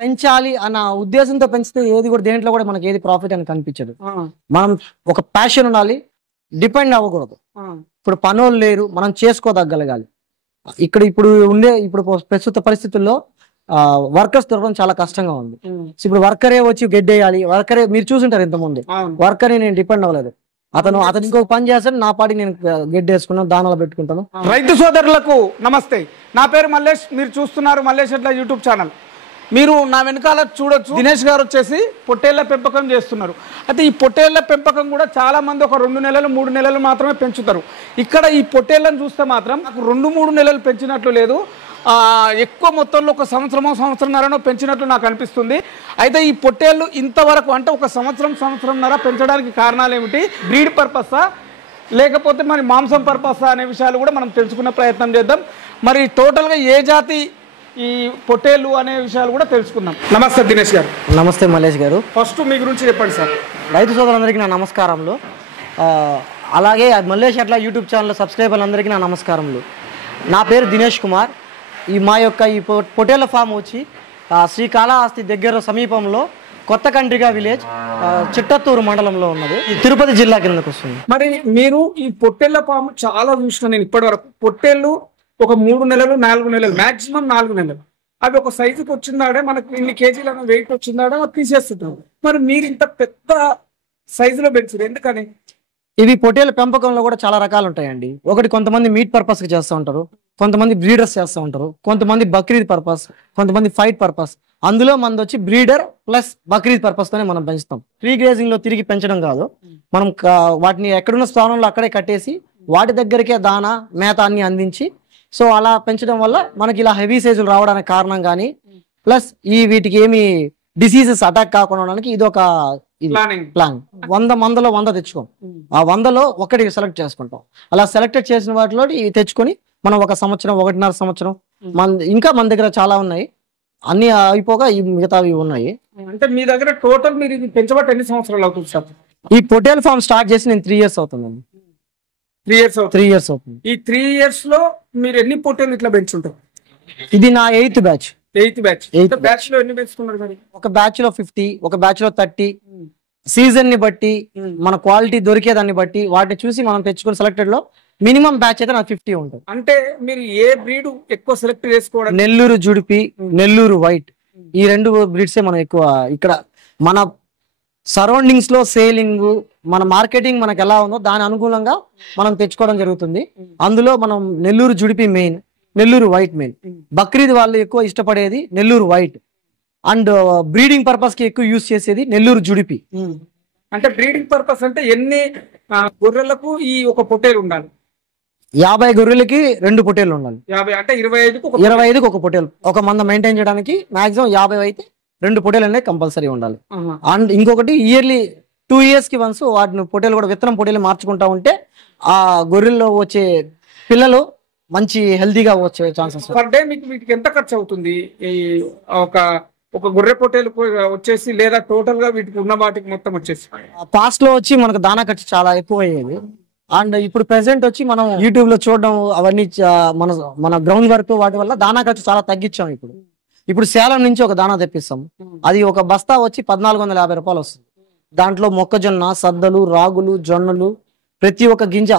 పెంచాలి అన్న ఉద్దేశంతో పెంచితే ఏది కూడా దేంట్లో కూడా మనకి ఏది ప్రాఫిట్ అని కనిపించదు. మనం ఒక ప్యాషన్ ఉండాలి, డిపెండ్ అవ్వకూడదు. ఇప్పుడు పనులు లేరు, మనం చేసుకోదగ్గలగాలి. ఇప్పుడు ప్రస్తుత పరిస్థితుల్లో వర్కర్స్ దొరకడం చాలా కష్టంగా ఉంది. ఇప్పుడు వర్కరే వచ్చి గెడ్డేయాలి, వర్కరే మీరు చూసుంటారు ఇంతకుముందు, వర్కరే నేను డిపెండ్ అవ్వలేదు. అతను ఇంకొక పని చేస్తాడు, నా పాటికి నేను గెడ్డేసుకున్నాను, దానాలు పెట్టుకుంటాను. రైతు సోదరులకు నమస్తే, నా పేరు మల్లేష్. మీరు చూస్తున్నారు మల్లేష్ ఎడ్ల యూట్యూబ్ ఛానల్. మీరు నా వెనకాల చూడొచ్చు, దినేష్ గారు వచ్చేసి పొట్టేళ్ల పెంపకం చేస్తున్నారు. అయితే ఈ పొట్టేళ్ల పెంపకం కూడా చాలా మంది ఒక 2 నెలలు 3 నెలలు మాత్రమే పెంచుతారు. ఇక్కడ ఈ పొట్టేళ్లను చూస్తే మాత్రం నాకు 2-3 నెలలు పెంచినట్లు లేదు, ఎక్కువ మొత్తంలో ఒక సంవత్సరంన్నరనో పెంచినట్లు నాకు అనిపిస్తుంది. అయితే ఈ పొట్టేళ్ళు ఇంతవరకు అంటే ఒక సంవత్సరంన్నర పెంచడానికి కారణాలు ఏమిటి? బ్రీడ్ పర్పసా లేకపోతే మరి మాంసం పర్పసా అనే విషయాలు కూడా మనం తెలుసుకునే ప్రయత్నం చేద్దాం. మరి టోటల్గా ఏ జాతి ఈ పొట్టేళ్ళు అనే విషయాలు కూడా తెలుసుకుందాం. నమస్తే దినేష్ గారు. నమస్తే మల్లేష్ గారు. ఫస్ట్ మీ గురించి చెప్పండి సార్. రైతు సోదరులందరికీ నా నమస్కారములు. అలాగే మల్లేష్ ఎడ్ల యూట్యూబ్ ఛానల్ సబ్స్క్రైబర్లందరికీ నా నమస్కారములు. నా పేరు దినేష్ కుమార్. ఈ పొట్టేళ్ల ఫామ్ వచ్చి శ్రీకాళహస్తి దగ్గర సమీపంలో కొత్త కండ్రిగా విలేజ్, చిట్టత్తూరు మండలంలో ఉన్నది. ఈ తిరుపతి జిల్లా కిందకు వస్తుంది. మరి మీరు ఈ పొట్టేళ్ల ఫామ్ చాలా చూసిన నేను ఇప్పటి వరకు. పొట్టేళ్ళు ఒక 3 నెలలు 4 నెలలు మాక్సిమం 4 నెలలు అవి ఒక సైజుకి వచ్చిందాడే మనకు ఇన్ని కేజీల వెయిట్ వచ్చిందాడే తీసేస్తుంటారు. మరి మీరు ఇంత పెద్ద సైజులో పెంచారు ఎందుకని? ఇవి పొట్టేళ్ల పెంపకంలో కూడా చాలా రకాలు ఉంటాయండి. ఒకటి కొంతమంది మీట్ పర్పస్కి చేస్తూ ఉంటారు, కొంతమంది బ్రీడర్స్ చేస్తూ ఉంటారు, కొంతమంది బక్రీద్ పర్పస్, కొంతమంది ఫైట్ పర్పస్. అందులో మనది వచ్చి బ్రీడర్ ప్లస్ బక్రీద్ పర్పస్ తోనే మనం పెంచుతాం. ఫ్రీ గ్రేజింగ్ లో తిరిగి పెంచడం కాదు, మనం వాటిని ఎక్కడున్న స్థానంలో అక్కడే కట్టేసి వాటి దగ్గరికే దానా మేత అన్ని అందించి సో అలా పెంచడం వల్ల మనకి ఇలా హెవీ సైజులు రావడానికి కారణం. కానీ ప్లస్ వీటికి ఏమి డిసీజెస్ అటాక్ కాకుండా ఉండడానికి ఇది ఒక ప్లాన్. 100 మందలో 100 తెచ్చుకోం, ఆ 100లో ఒకటి సెలెక్ట్ చేసుకుంటాం. అలా సెలెక్టెడ్ చేసిన వాటిలో ఇవి తెచ్చుకొని మనం 1 సంవత్సరం 1.5 సంవత్సరం ఇంకా మన దగ్గర చాలా ఉన్నాయి, అన్ని అయిపోగా ఈ మిగతావి ఉన్నాయి. అంటే మీ దగ్గర టోటల్ మీరు ఇది పెంచబట్టి ఎన్ని సంవత్సరాలు అవుతుంది సార్? ఈ పొట్టేల్ ఫార్మ్ స్టార్ట్ చేసి నేను 3 ఇయర్స్ అవుతుందండి. 3 ఇయర్స్ అవుతుంది. ఈ 3 ఇయర్స్ లో మీరు ఎన్ని పొట్టేలు ఇట్లా పెంచుంటారు? ఇది నా 8th బ్యాచ్. 8th బ్యాచ్ లో ఎన్ని పెంచుకున్నారు మరి? ఒక బ్యాచ్ లో 50, ఒక బ్యాచ్ లో 30. సీజన్ ని బట్టి మన క్వాలిటీ దొరికేదాన్ని బట్టి వాటిని చూసి మనం తెచ్చుకుని సెలెక్టెడ్ లో మినిమం బ్యాచ్ అయితే నాకు 50 ఉంటుంది. అంటే మీరు ఏ బ్రీడ్ ఎక్కువ సెలెక్ట్ చేసుకోవడం? నెల్లూరు జుడిపి, నెల్లూరు వైట్, ఈ 2 బ్రీడ్సే మనం ఎక్కువ ఇక్కడ మన సరౌండింగ్స్ లో సేలింగ్, మన మార్కెటింగ్ మనకు ఎలా ఉందో దాని అనుకూలంగా మనం తెచ్చుకోవడం జరుగుతుంది. అందులో మనం నెల్లూరు జుడిపి main, Nellore white main. Bakrid వాళ్ళు ఎక్కువ ఇష్టపడేది Nellore white, and breeding purpose కి ఎక్కువ యూజ్ చేసేది నెల్లూరు జుడిపి. అంటే బ్రీడింగ్ పర్పస్ అంటే ఎన్ని గొర్రెలకు ఈ ఒక పొట్టేలు ఉండాలి? 50 గొర్రెలకి 2 పొట్టేలు ఉండాలి. 50 అంటే 25కి ఒక పొట్టేలు. ఒక మంద మెయింటైన్ చేయడానికి మాక్సిమం 50 అయితే 2 పొట్టేలు అనేది కంపల్సరీ ఉండాలి. అండ్ ఇంకొకటి ఇయర్లీ 2 years కి వన్స్ వాటిని పొట్టేలు కూడా విత్తనం పొట్టేలు మార్చుకుంటా ఉంటే ఆ గొర్రెల్లో వచ్చే పిల్లలు మంచి హెల్తీగా వచ్చే ఛాన్సెస్. పర్ డే మీకు వీటికి ఎంత ఖర్చు అవుతుంది? ఒక గొర్రె పొట్టేలు వచ్చేసి లేదా టోటల్ గా వీటికి ఉన్న వాటికి మొత్తం వచ్చేసి? పాస్ట్ లో వచ్చి మనకు దానా ఖర్చు చాలా ఎక్కువ అయ్యేది. అండ్ ఇప్పుడు ప్రెసెంట్ వచ్చి మనం యూట్యూబ్ లో చూడడం అవన్నీ మన గ్రౌండ్ వర్క్ వాటి వల్ల దానా ఖర్చు చాలా తగ్గించాం. ఇప్పుడు సేలం నుంచి ఒక దానా తెప్పిస్తాం, అది ఒక బస్తా వచ్చి 1450 రూపాయలు వస్తుంది. దాంట్లో మొక్కజొన్న, సద్దలు, రాగులు, జొన్నలు, ప్రతి ఒక్క గింజ,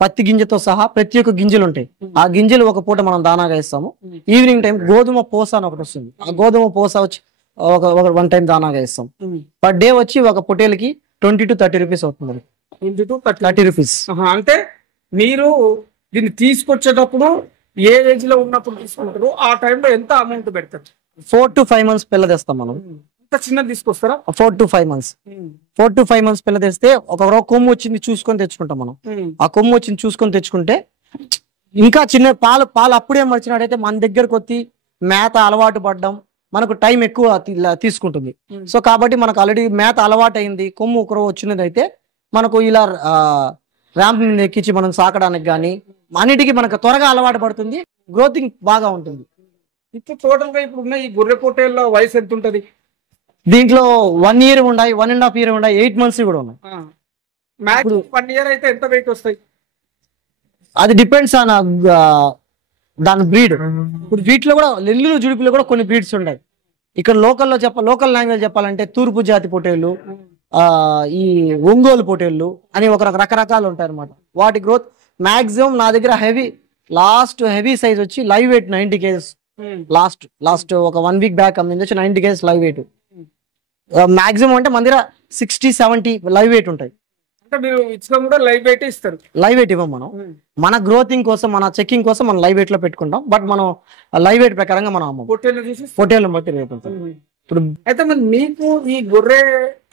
పత్తి గింజతో సహా ప్రతి ఒక్క గింజలు ఉంటాయి. ఆ గింజలు ఒక పూట మనం దానాగా ఇస్తాము. ఈవినింగ్ టైం గోధుమ పోస అని ఒకటి వస్తుంది, ఆ గోధుమ పోస వచ్చి ఒక 1 టైం దానాగా ఇస్తాం. పర్ డే వచ్చి ఒక పొట్టేలకి 20 to 30 రూపీస్ అవుతుంది. 20 to 30 రూపీస్. అంటే మీరు దీన్ని తీసుకొచ్చేటప్పుడు ఏ ఏజ్ లో ఉన్నప్పుడు తీసుకుంటారు, ఆ టైంలో ఎంత అమౌంట్ పెడతారు? 4 to 5 months పిల్ల తెస్తాం మనం. ఇంత చిన్నది తీసుకొస్తారా? 4 to 5 months. 4 to 5 months పిల్ల తెస్తే ఒక కొమ్ము వచ్చింది చూసుకొని తెచ్చుకుంటాం మనం. ఆ కొమ్ము వచ్చింది చూసుకొని తెచ్చుకుంటే ఇంకా చిన్న పాలు అప్పుడే మర్చినట్టయితే మన దగ్గరకు వచ్చి మేత అలవాటు పడ్డం మనకు టైం ఎక్కువ తీసుకుంటుంది. సో కాబట్టి మనకు ఆల్రెడీ మేత అలవాటు అయింది, కొమ్ము ఒకరు వచ్చినది అయితే మనకు ఇలా ర్యాంప్ మీద ఎక్కించి మనం సాకడానికి కానీ అన్నిటికీ మనకు త్వరగా అలవాటు పడుతుంది, గ్రోతింగ్ బాగా ఉంటుంది. ఇప్పుడు టోటల్ గా ఇప్పుడు ఉన్న ఈ గొర్రె పొట్టేళ్ళ వయసు ఎంత ఉంటది? దీంట్లో 1 year ఉన్నాయి, 1.5 year ఉన్నాయి, 8 months కూడా ఉన్నాయి. 1 year అయితే ఎంత వెయిట్ వస్తాయి? అది డిపెండ్స్ ఆన్ దాని బ్రీడ్. ఇప్పుడు వీటిలో కూడా నెల్లూరు జుడిపిలో కూడా కొన్ని బ్రీడ్స్ ఉన్నాయి. ఇక్కడ లోకల్ లాంగ్వేజ్ చెప్పాలంటే తూర్పు జాతి పొటేళ్ళు, ఈ ఒంగోలు పొటేళ్ళు అని ఒక రకరకాలు ఉంటాయి అనమాట. వాటి గ్రోత్ మాక్సిమం నా దగ్గర లాస్ట్ హెవీ సైజ్ వచ్చి లైవ్ వెయిట్ 90 kgs. లాస్ట్ ఒక 1 week బ్యాక్ అమ్మింది వచ్చి 90 kgs లైవ్ వెయిట్. మాక్సిమం అంటే మన దగ్గర 60-70 లైవ్ వెయిట్ ఉంటాయి. అంటే మీరు ఇచ్చడం కూడా లైవ్ వెయిట్ ఇస్తారు? లైవ్ వెయిట్ ఇవ్వం మనం. మన గ్రోతింగ్ కోసం, మన చెకింగ్ కోసం మనం లైవ్ వెయిట్ లో పెట్టుకుంటాం. బట్ మనం లైవ్ వెయిట్ ప్రకారంగా మనం అమ్మం. పొట్టేళ్ళని బట్టి రేట్ ఉంటుంది. ఇప్పుడు అయితే మరి మీకు ఈ గొర్రె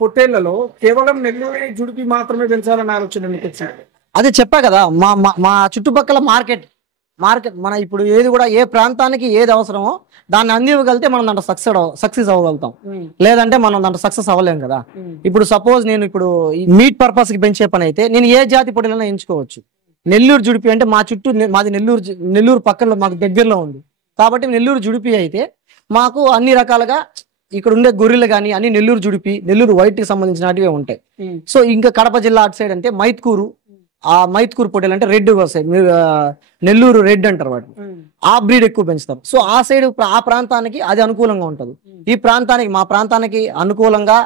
పొట్టేళ్లలో కేవలం నెల్లూరు జుడిపి మాత్రమే పెంచాలని ఆలోచన మీకు వచ్చింది? అదే చెప్పా కదా, మా చుట్టుపక్కల మార్కెట్ మన ఇప్పుడు ఏది కూడా ఏ ప్రాంతానికి ఏది అవసరమో దాన్ని అందివ్వగలిగితే మనం దాంట్లో సక్సెస్ అవ్వగలుగుతాం. లేదంటే మనం దాంట్లో సక్సెస్ అవ్వలేం కదా. ఇప్పుడు సపోజ్ నేను ఇప్పుడు మీట్ పర్పస్ కి పెంచే పని అయితే నేను ఏ జాతి పొట్టేలైనా ఎంచుకోవచ్చు. నెల్లూరు జుడిపి అంటే మాది నెల్లూరు పక్కన మాకు దగ్గరలో ఉంది కాబట్టి నెల్లూరు జుడిపి అయితే మాకు అన్ని రకాలుగా ఇక్కడ ఉండే గొర్రెలు కానీ అన్ని నెల్లూరు వైట్ కి సంబంధించినటివే ఉంటాయి. సో ఇంకా కడప జిల్లా అటు సైడ్ అంటే మైత్కూరు పొట్టేలు అంటే రెడ్ వస్తాయి, నెల్లూరు రెడ్ అంటారు వాటిని. ఆ బ్రీడ్ ఎక్కువ పెంచుతారు. సో ఆ సైడ్ ఆ ప్రాంతానికి అది అనుకూలంగా ఉంటుంది. మా ప్రాంతానికి అనుకూలంగా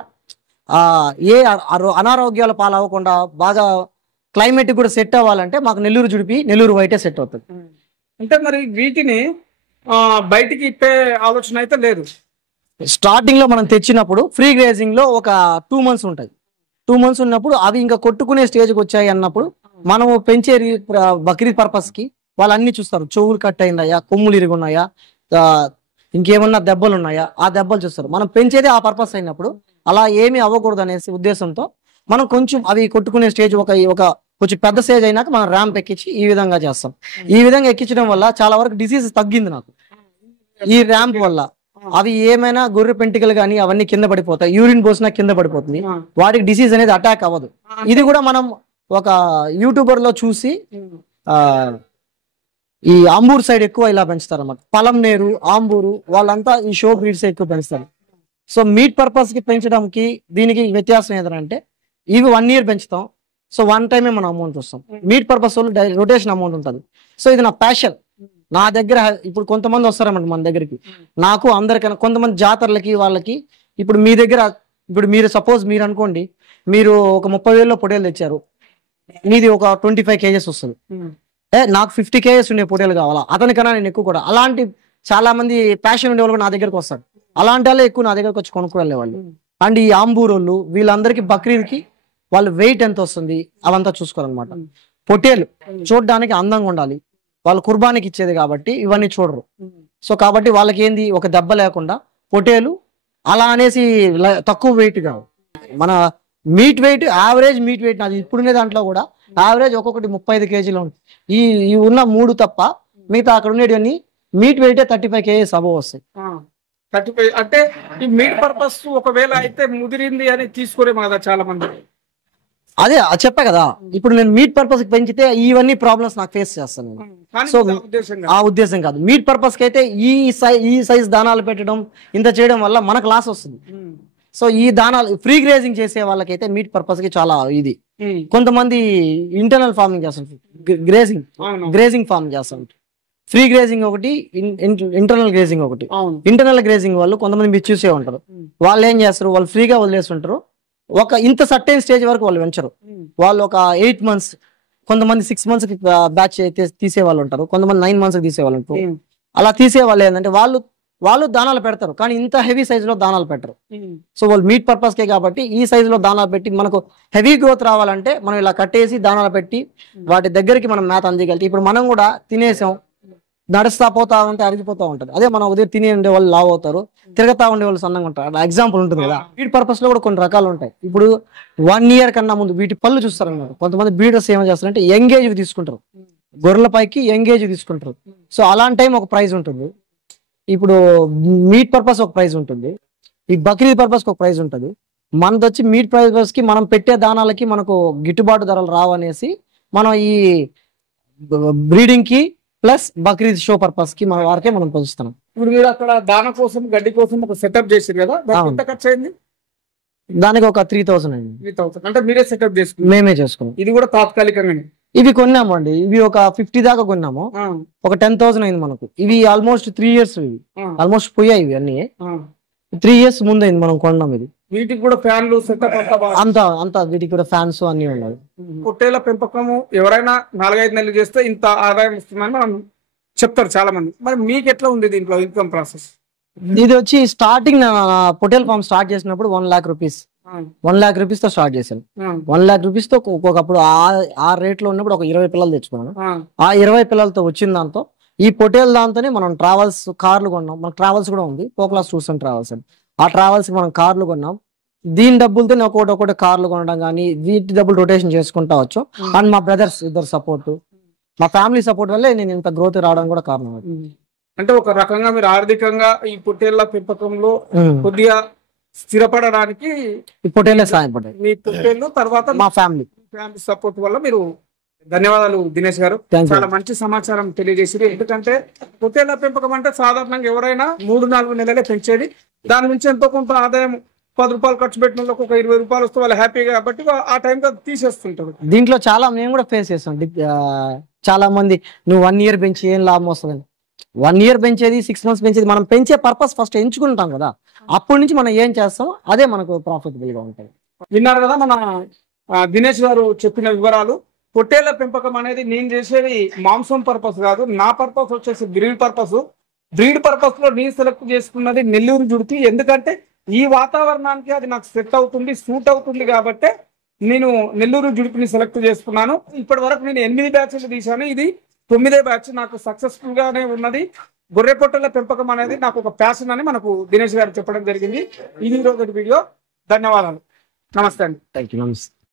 ఏ అనారోగ్యాలు పాలవ్వకుండా బాగా క్లైమేట్ కూడా సెట్ అవ్వాలంటే మాకు నెల్లూరు వైటే సెట్ అవుతుంది. అంటే మరి వీటిని బయటికి ఇప్పే ఆలోచన అయితే లేదు? స్టార్టింగ్ లో మనం తెచ్చినప్పుడు ఫ్రీ గ్రేజింగ్ లో ఒక 2 months ఉంటుంది. 2 months ఉన్నప్పుడు అవి ఇంకా కొట్టుకునే స్టేజ్కి వచ్చాయి అన్నప్పుడు మనము పెంచే బక్రీద్ పర్పస్ కి వాళ్ళు అన్ని చూస్తారు. చెవులు కట్ అయిందాయా, కొమ్ములు ఇరుగున్నాయా, ఇంకేమన్నా దెబ్బలు ఉన్నాయా, ఆ దెబ్బలు చూస్తారు. మనం పెంచేది ఆ పర్పస్ అయినప్పుడు అలా ఏమీ అవ్వకూడదు అనేసి ఉద్దేశంతో మనం కొంచెం అవి కొట్టుకునే స్టేజ్ ఒక కొంచెం పెద్ద స్టేజ్ అయినాక మనం ర్యాంప్ ఎక్కించి ఈ విధంగా చేస్తాం. ఈ విధంగా ఎక్కించడం వల్ల చాలా వరకు డిసీజ్ తగ్గింది నాకు ఈ ర్యాంప్ వల్ల. అవి ఏమైనా గొర్రె పెంటికలు కానీ అవన్నీ కింద పడిపోతాయి, యూరిన్ పోసినా కింద పడిపోతుంది, వాటికి డిసీజ్ అనేది అటాక్ అవ్వదు. ఇది కూడా మనం ఒక యూట్యూబర్ లో చూసి ఈ ఆంబూర్ సైడ్ ఎక్కువ ఇలా పెంచుతారు అన్నమాట. పలంనేరు, ఆంబూరు వాళ్ళంతా ఈ షో బ్రీడ్స్ ఎక్కువ పెంచుతారు. సో మీట్ పర్పస్ కి పెంచడానికి దీనికి వ్యత్యాసం ఏదంటే ఇవి 1 year పెంచుతాం. సో 1 time మనం అమౌంట్ వస్తాం. మీట్ పర్పస్ రొటేషన్ అమౌంట్ ఉంటుంది. సో ఇది నా ప్యాషన్. నా దగ్గర ఇప్పుడు కొంతమంది వస్తారన్నమాట మన దగ్గరికి, నాకు అందరికైనా కొంతమంది జాతరలకి వాళ్ళకి. ఇప్పుడు మీ దగ్గర మీరు సపోజ్ మీరు అనుకోండి, మీరు ఒక 30,000లో పొటేలు తెచ్చారు, మీది ఒక 25 kgs వస్తుంది. నాకు 50 kgs ఉండే పొటేలు కావాలా, అతనికన్నా నేను ఎక్కువ కూడా. అలాంటి చాలా మంది ప్యాషన్ ఉండే వాళ్ళు నా దగ్గరకు వస్తారు. అలాంటి వాళ్ళే ఎక్కువ నా దగ్గరకు వచ్చి కొనుక్కునే వాళ్ళు. అండ్ ఈ ఆంబూరోళ్ళు వీళ్ళందరికీ బక్రీద్కి వాళ్ళు వెయిట్ ఎంత వస్తుంది అవంతా చూసుకోవాలన్నమాట. పొటేలు చూడడానికి అందంగా ఉండాలి, వాళ్ళు కుర్బానికి ఇచ్చేది కాబట్టి ఇవన్నీ చూడరు. సో కాబట్టి వాళ్ళకి ఏంది ఒక దెబ్బ లేకుండా పొటేలు అలా అనేసి తక్కువ వెయిట్ కాదు. మన meat weight average meat weight నాది ఇప్పుడునే దాంట్లో కూడా యావరేజ్ ఒక్కొక్కటి 35 kgs ఉంటుంది. ఈ ఉన్న 3 తప్ప మిగతా అక్కడ ఉండేటివన్నీ మీట్ వెయిటే 35 kgs అబవ్ వస్తాయి. 35 అంటే ఈ మీట్ పర్పస్ ఒకవేళ అయితే ముదిరింది అని తీసుకునే కదా చాలా మంది. అదే చెప్పా కదా, ఇప్పుడు నేను మీట్ పర్పస్ పెంచితే ఇవన్నీ ప్రాబ్లమ్స్ నాకు ఫేస్ చేస్తాను. సో ఆ ఉద్దేశం కాదు. మీట్ పర్పస్ కి అయితే ఈ సైజ్ దానాలు పెట్టడం ఇంత చేయడం వల్ల మనకు లాస్ వస్తుంది. సో ఈ దానాలు ఫ్రీ గ్రేజింగ్ చేసే వాళ్ళకైతే మీట్ పర్పస్ కి చాలా ఇది. కొంతమంది ఇంటర్నల్ ఫార్మింగ్ చేస్తుంటారు, గ్రేజింగ్ ఫార్మ్ చేస్తుంటారు. ఫ్రీ గ్రేజింగ్ ఒకటి, ఇంటర్నల్ గ్రేజింగ్ ఒకటి. ఇంటర్నల్ గ్రేజింగ్ వాళ్ళు కొంతమంది మీరు చూసే ఉంటారు, వాళ్ళు ఏం చేస్తారు, వాళ్ళు ఫ్రీగా వదిలేస్తుంటారు. ఒక ఇంత సర్టైన్ స్టేజ్ వరకు వాళ్ళు పెంచరు. వాళ్ళు ఒక 8 months, కొంతమంది 6 months కి బ్యాచ్ తీసే వాళ్ళు ఉంటారు, కొంతమంది 9 months కి తీసే వాళ్ళు ఉంటారు. అలా తీసే వాళ్ళు ఏంటంటే వాళ్ళు దానాలు పెడతారు కానీ ఇంత హెవీ సైజ్ లో దానాలు పెట్టరు. సో వాళ్ళు మీట్ పర్పస్ కే కాబట్టి ఈ సైజ్ లో దానాలు పెట్టి మనకు హెవీ గ్రోత్ రావాలంటే మనం ఇలా కట్టేసి దానాలు పెట్టి వాటి దగ్గరికి మనం మేత అందిగలితే. ఇప్పుడు మనం కూడా తినేసాం, నడుస్తా పోతా ఉంటే అరిగిపోతా ఉంటది. అదే మనం ఉదయం తినే ఉండే వాళ్ళు లావు అవుతారు, తిరగతా ఉండే వాళ్ళు సన్నంగా ఉంటారు. అలా ఎగ్జాంపుల్ ఉంటుంది కదా. మీట్ పర్పస్ లో కూడా కొన్ని రకాలు ఉంటాయి. ఇప్పుడు 1 year కన్నా ముందు వీటి పళ్ళు చూస్తారు అన్నమాట. కొంతమంది బ్రీడర్స్ ఏం చేస్తారంటే ఎంగేజ్ తీసుకుంటారు, గొర్రెల పైకి ఎంగేజ్ తీసుకుంటారు. సో అలాంటి టైం ఒక ప్రైజ్ ఉంటుంది. ఇప్పుడు మీట్ పర్పస్ ఒక ప్రైజ్ ఉంటుంది, ఈ బక్రీద్ పర్పస్ ఒక ప్రైజ్ ఉంటుంది. మనది వచ్చి మీట్ పర్పస్ కి మనం పెట్టే దానాలకి మనకు గిట్టుబాటు ధరలు రావనేసి మనం ఈ బ్రీడింగ్ కి ప్లస్ బక్రీద్ షో పర్పస్ కి మన వారికే మనం పెంచుతున్నాం. ఇప్పుడు మీరు అక్కడ దాన కోసం గడ్డి కోసం ఒక సెటప్ చేసారు కదా, ఎంత ఖర్చు అయింది? దానికి ఒక 3,000 అయింది. 3,000 అంటే మీరే సెటప్ చేసుకున్నాం? మేమే చేసుకున్నాం. ఇది కూడా తాత్కాలికంగానే ఇవి కొన్నాము అండి. ఇవి ఒక 50 దాకా కొన్నాము, ఒక 10,000 అయింది మనకు. ఇవి ఆల్మోస్ట్ 3 years, ఇవి ఆల్మోస్ట్ పోయాయి ఇవి అన్ని. 3 years ముందైంది మనం కొన్నాం ఇది. వీటికి కూడా ఫ్యాన్లు సెటప్ అంతా వీటికి కూడా ఫ్యాన్స్ అన్ని ఉన్నాయి. పొట్టేళ్ల పెంపకము ఎవరైనా 4-5 నెలలు చేస్తే ఇంత ఆదాయం వస్తుందని మనం చెప్తారు చాలా మంది. మరి మీకు ఎట్లా ఉంది దీంట్లో ఇన్కమ్ ప్రాసెస్? ఇది వచ్చి స్టార్టింగ్ పొటేల్ ఫార్మ్ స్టార్ట్ చేసినప్పుడు 1 lakh rupees 1 lakh rupees తో స్టార్ట్ చేశాను. 1 lakh rupees తో ఒక్కొక్కప్పుడు ఆ రేట్ లో ఉన్నప్పుడు ఒక 20 పిల్లలు తెచ్చుకున్నాను. ఆ 20 పిల్లలతో వచ్చిన దాంతో ఈ పొటేల్ దాంతోనే మనం ట్రావెల్స్ కార్లు కొన్నాం. మన ట్రావెల్స్ కూడా ఉంది, పోక్లాస్ టూర్స్ అండ్ ట్రావెల్స్ అని. ఆ ట్రావెల్స్ కి మనం కార్లు కొన్నాం. దీని డబ్బులతో ఒకటి కార్లు కొనడం కానీ వీటి డబ్బులు రొటేషన్ చేసుకుంటా వచ్చు. అండ్ మా బ్రదర్స్ ఇద్దరు సపోర్ట్, మా ఫ్యామిలీ సపోర్ట్ వల్లే నేను ఇంత గ్రోత్ రావడం కూడా కారణం. అంటే ఒక రకంగా మీరు ఆర్థికంగా ఈ పొట్టేళ్ల పెంపకంలో కొద్దిగా స్థిరపడడానికి పొట్టేలే సాయపడ్డాయి మీ పొట్టేళ్ళు, తర్వాత మా ఫ్యామిలీ సపోర్ట్ వల్ల. మీరు ధన్యవాదాలు దినేష్ గారు, చాలా మంచి సమాచారం తెలియజేసి. ఎందుకంటే పొట్టేళ్ల పెంపకం అంటే సాధారణంగా ఎవరైనా 3-4 నెలలే పెంచేది. దాని నుంచి ఎంతో కొంత ఆదాయం 10 రూపాయలు ఖర్చు పెట్టిన వాళ్ళకి ఒక 20 రూపాయలు వస్తే వాళ్ళు హ్యాపీగా, కాబట్టి ఆ టైంకి తీసేస్తుంటారు. దీంట్లో చాలా మేము కూడా ఫేస్ చేస్తాం. చాలా మంది నువ్వు 1 year పెంచి ఏం లాభం వస్తుందని. 1 year పెంచేది, 6 months పెంచేది, మనం పెంచే పర్పస్ ఫస్ట్ ఎంచుకుంటాం కదా. అప్పటి నుంచి మనం ఏం చేస్తాం అదే మనకు ప్రాఫిటబుల్ గా ఉంటుంది. విన్నారు కదా మన దినేష్ గారు చెప్పిన వివరాలు. పొట్టేళ్ల పెంపకం అనేది నేను చేసేది మాంసం పర్పస్ కాదు, నా పర్పస్ వచ్చేసి బ్రీడ్ పర్పస్. బ్రీడ్ పర్పస్ లో నేను సెలెక్ట్ చేసుకున్నది నెల్లూరు జుడిపి. ఎందుకంటే ఈ వాతావరణానికి అది నాకు సెట్ అవుతుంది, సూట్ అవుతుంది కాబట్టి నేను నెల్లూరు జుడిపిని సెలెక్ట్ చేసుకున్నాను. ఇప్పటి వరకు నేను 8 బ్యాచ్లు తీశాను, ఇది 9వ బ్యాచ్. నాకు సక్సెస్ఫుల్ గానే ఉన్నది. గొర్రె పొట్టేళ్ల పెంపకం అనేది నాకు ఒక ప్యాషన్ అని మనకు దినేష్ గారు చెప్పడం జరిగింది. ఇది ఈరోజు వీడియో. ధన్యవాదాలు. నమస్తే అండి. Thank you. నమస్తే.